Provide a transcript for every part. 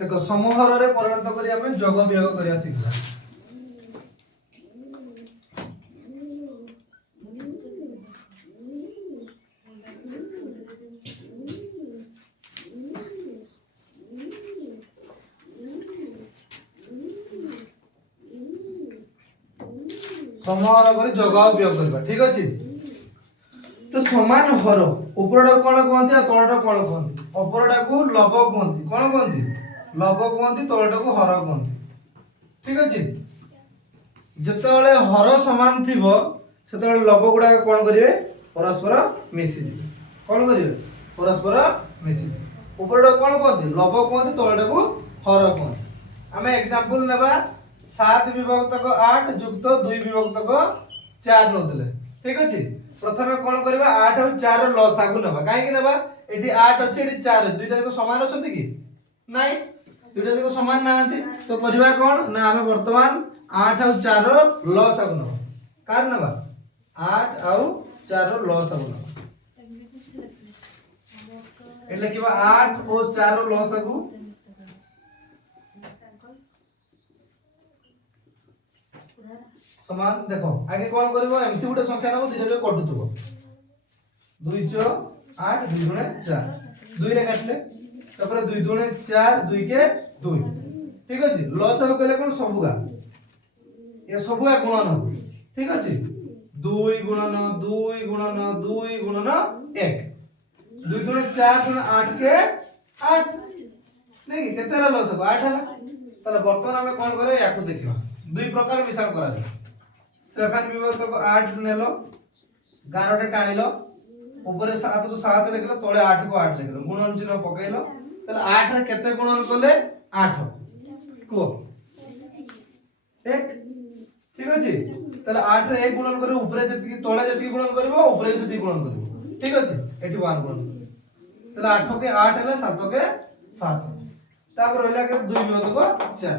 देखो समहर रे परिणत करी हमें जोग वियोग करिया सिखला। समहर करी जोग वियोग करबा ठीक अछि। तो समान हर उपरटा कोन कहंती आ तळटा कोन कहंती उपरटा को लव कहंती कोन कहंती लव कहंती तळटा को हर कहंती ठीक अछि। जतबेले हर समान थिबो सेतबेले लव गुडा कोन करिवे परस्पर मिसि जिवे कोन करिवे परस्पर मिसि जिवे उपरटा कोन कहंती लव कहंती तळटा को हर कहंती। हमें एग्जांपल नेबा 7 विभक्त 8 युक्त 2 विभक्त 4 नोतले ठीक अछि। प्रथमे कोन करबा 8 और 4 रो लसागु नेबा काहे कि नेबा एठी 8 अछि एठी 4 दुइटा जाक समान अछंती कि नाही दुइटा जाक समान नाहंती तो करबा कोन ना हमें वर्तमान 8 और 4 रो लसागु नेबा कार नेबा 8 और 4 रो लसागु नेबा एले किबा 8 और 4 रो लसागु समान देखो आगे कोन करबो एमती गुटे संख्या नबो दुइटा जो कटुतबो 2 च 8 2 गुणे 4 2 रे काटले तापर 2 गुणे 4 2 के 2 ठीक अछि। लस हो कहले कोन सबुगा ए सबुगा गुणन ठीक अछि 2 गुणन 2 गुणन 2 गुणन 1 2 गुणे 4 गुणे 8 के 8 नहीं केते रा लस हो 8 हला तले वर्तमान हमें कोन करे याकू देखिबा दुई प्रकार मिश्रण करा जाय 7 विभक्त को 8 नेलो 11 टे टाणिलो ऊपर 7 को 7 लिखलो तळे 8 को 8 लिखलो गुणन चिन्ह पकेइलो तले 8 रे केते गुणन करले 8 को 1 ठीक अछि। तले 8 रे 1 गुणन करे ऊपर जति तळे जति गुणन करबो ऊपर जति गुणन करबो ठीक अछि एठी 1 गुणन तले 8 के 8 हला 7 के 7 तापर होइला के 2 विभक्त को 4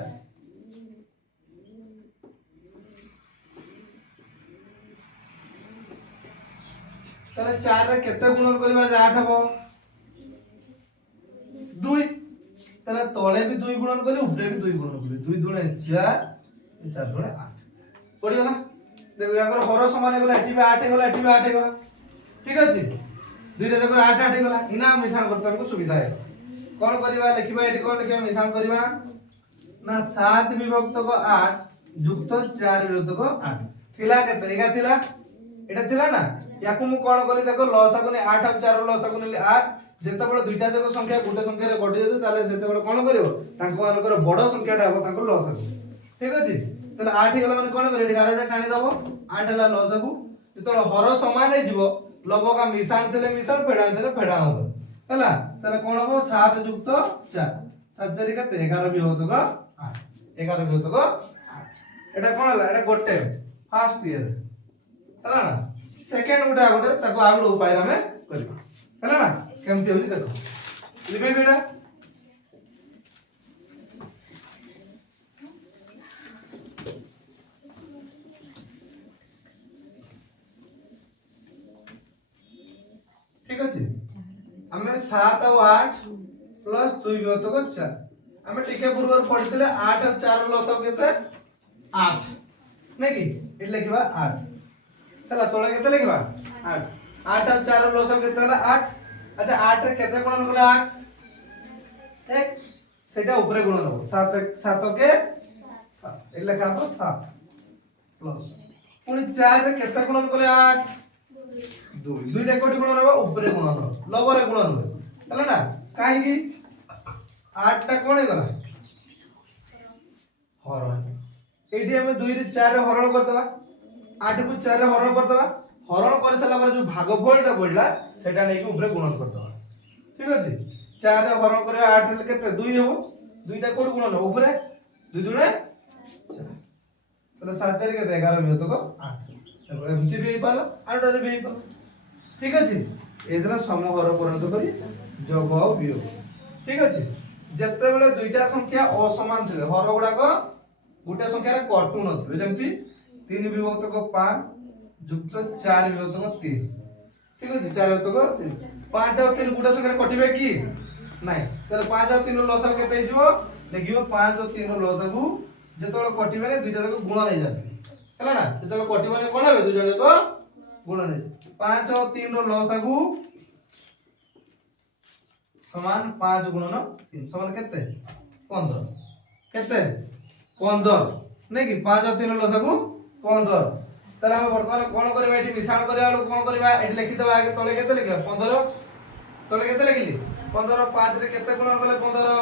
तले 4 रे केते गुणन करबा जे 8 हबो 2 तले तळे भी 2 गुणन करले ऊपरे भी 2 गुणन करले 2 दुणे 4 4 दुणे 8 पड़ी गला देखो याकर हर समान गला एठी भी 8 गला एठी भी 8 गला ठीक अछि दुइटा जको 8 8 गला इना मिश्रण करते हमको सुविधा है कोन करबा लिखिबा एठी कोन लिखिबा मिश्रण करबा ना 7 विभक्त को 8 युक्त 4 विभक्त को 8 थिला केते एगा थिला एटा थिला ना याकू मु कोन करी देखो लसागु ने 8 और 4 लसागु ने 8 जेते बड दुइटा जको संख्या गुटे संख्या रे कटि जते ताले सेते बड कोन करिवो तांको मानकर बड संख्याटा हबो तांको लसागु ठीक अछि। ताले 8 गला माने कोन करी 11 टा टाणी दबो 8 हला लसागु जेतो हर समान हे जिवो लबो का मिश्रण थले मिश्रण फेडाण थले फेडाण हो हला ताले कोन हबो 7 युक्त 4 7 4 केते 11 विभक्त को 8 11 विभक्त को 8 एटा कोन हला एटा गोटे फर्स्ट ईयर हला ना सेकंड उठा गोटे ताको आगुड उपाय हमें करबा हला ना केमते होली देखो लिबे बेटा ठीक अछि हमें 7 और 8 प्लस 2 विभक्त को 4 हमें टिके पूर्व पढितले 8 और 4 लसब केते 8 नै कि ए लिखबा 8 हला तोळे केते लिखबा 8 8 और 4 लसब केते हला 8 अच्छा 8 रे केते गुणन कले 8 1 सेटा ऊपरे गुणन हो 7 7 के 7 ए लिखा हो 7 प्लस पुनी 4 रे केते गुणन कले 8 2 2 रे कोटी गुणन हो ऊपरे गुणन हो लबरे गुणन हो हला ना काहे कि 8 टा कोन गला हरण एठी हमें 2 रे 4 रे हरण करतबा 8 को 4 रे हरण करतबा हरण कर सला पर जो भागफलटा बोलला सेटा नै कि ऊपरे गुणन करतबा ठीक अछि 4 रे हरण करे 8 ले केते 2 हो 2 टा कोड गुणन हो ऊपरे 2 दुणे 4 तले 7 4 केते 11 मियो तो 8 देखो एमती भी पालो 8 रे भी पालो ठीक अछि एदरा समहर परिणत करी जोग और वियोग ठीक अछि जत्ते बेले दुईटा संख्या असमान थिले हर गुडा को गुटे संख्या रे कटु नथिबे जेमती 3 विभक्त को 5 युक्त 4 विभक्त को 3 ठीक अछि 4 विभक्त को 3 5 और 3 गुटे संख्या रे कटिबे की নাই তাহলে 5 ଆଉ 3 ର ଲସାଗୁ କେତେ ହେଇଯିବ ଦେଖିବ 5 ଆଉ 3 ର ଲସାଗୁ ଯେତେବେଳେ କଟିବେ ଦୁଇଟା ଯାକ ଗୁଣ ନେଇ ଯାନ୍ତି ହେଲା ନା ଯେତେବେଳେ କଟିବ କଣ হবে ଦୁଇଟା ଯାକ ଗୁଣ ନେଇ 5 ଆଉ 3 ର ଲସାଗୁ समान 5 गुणन 3 समान केते 15 केते 15 नै कि 5 और 3 लसागु 15 तले हम वर्तमान कोन करबा एठी मिश्रण करबा वाला कोन करबा एठी लिखि दबा आगे तले केते लिखबा 15 तले केते लिखिली 15 5 रे केते गुणन करले 15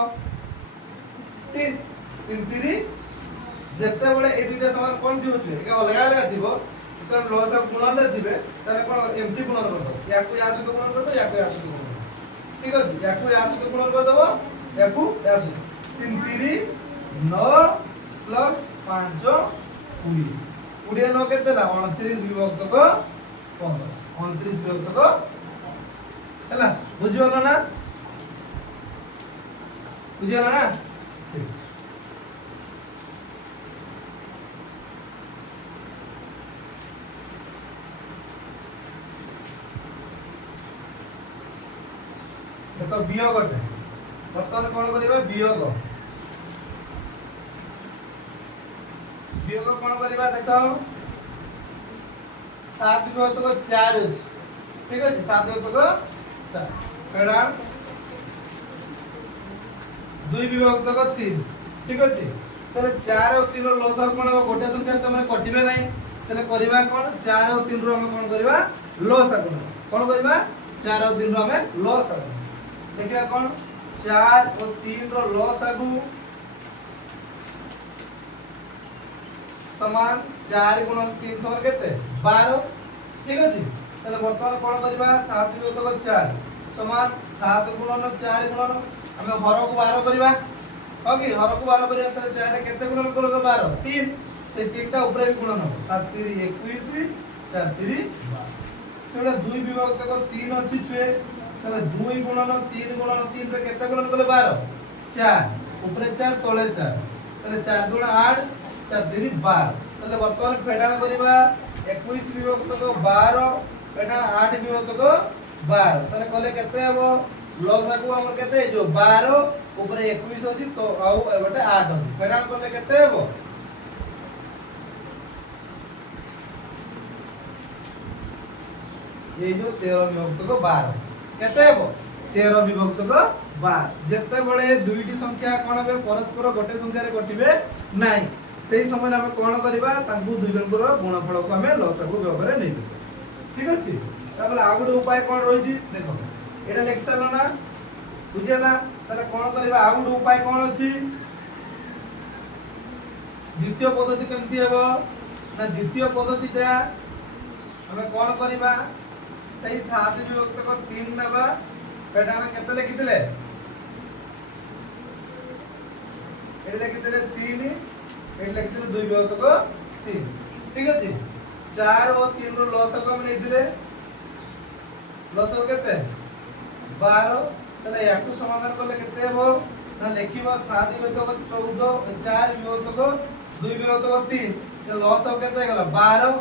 3 3 3 जेते बळे ए दुइटा समान कोन दियो छु एका अलग अलग दिबो तो लसागु गुणन रे दिबे तले कोन एमटी गुणन कर दो याकु या सहित गुणन कर दो याकु या सहित गुणन ठीक है याकू या सहित गुणन कर दबो याकू या सहित 3 3 9 प्लस 5 20 20 9 केते ला 29 विभक्त को 15 29 विभक्त को हैला बुझिवला ना बुझिवला ना ठीक देखो वियोग बर्तमान कौन करिबा वियोग वियोग कौन करिबा देखो 7 विभक्त को 4 अछि ठीक अछि 7 विभक्त को 4 एडा 2 विभक्त को 3 ठीक अछि तले 4 और 3 रो लसागु कोन गोटे संख्या तमे कटिबे नै तले करिबा कोन 4 और 3 रो हम कोन करिबा लसागु कोन करिबा 4 और 3 रो हम लसागु देखिए कौन 4 और 3 रो लसागु समान 4 गुणन 3 समान केते 12 ठीक अछि तले वर्तमान कोन करबा 7 विभक्त को 4 समान 7 गुणन 4 गुणन हम हर को 12 करबा हो कि हर को 12 करबा तले 4 रे केते गुणन करलो 12 3 से 3 टा ऊपर भी गुणन हो 7 3 21 4 3 12 सेडा 2 विभक्त को 3 अछि छुए तले 2 गुणन 3 रे केते गुणन करले 12 4 ऊपर 4 तळे 4 तले 4 गुण 8 4 3 12 तले वर्तमान फेडाण करबा 21 विभक्त को 12 फेडाण 8 विभक्त को 12 तले कहले केते हबो लसागु हमर केते जो 12 ऊपर 21 होची तो आउ एबटे 8 होची फेडाण करले केते हबो ये जो 13 विभक्त को 12 केते हेबो 13 विभक्त को 12 जेते बळे दुईटी संख्या कोन बे परस्पर गोटे संख्या रे कटिबे नाही सेही समय हम कोन करबा तांकू दुई जनकर गुणफल को हमें लसागु व्यवहार नै ठीक अछि तबले आ गुड उपाय कोन रहिछि देखो एटा लिख सालो ना बुझेला तले कोन करबा आ गुड उपाय कोन अछि द्वितीय पद्धति केमति हेबो ना द्वितीय पद्धतिटा हमें कोन करबा सही 7 विभक्त को 3 नबा पेटाना केते लिखितले एटा लिखितले 3 एटा लिखितले 2 विभक्त को 3 ठीक अछि 4 और 3 रो लसागु हम नेथिले लसागु केते 12 तले याकु समाधान करले केते हेबो ना लिखिबो 7 विभक्त को 14 4 विभक्त को 2 विभक्त को 3 ते लसागु केते गेला 12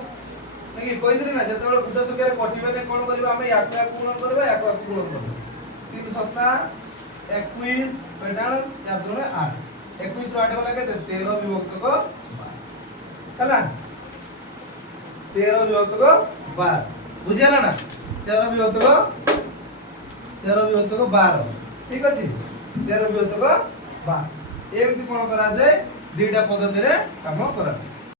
नहीं कोई दिन ना जते बळे गुड संख्या रे कटिबे ने कोन करबा हम याकु गुणन करबा याकु गुणन करबा 3 सप्ताह 21 पेटाण 4 दुणे 8 21 रो 8 वाला केते 13 विभक्त को 12 हला 13 विभक्त को 12 बुझियाला ना 13 विभक्त को 12 ठीक अछि 13 विभक्त को 12 एमति कोन करा जाय दुईटा पद्धति रे काम करा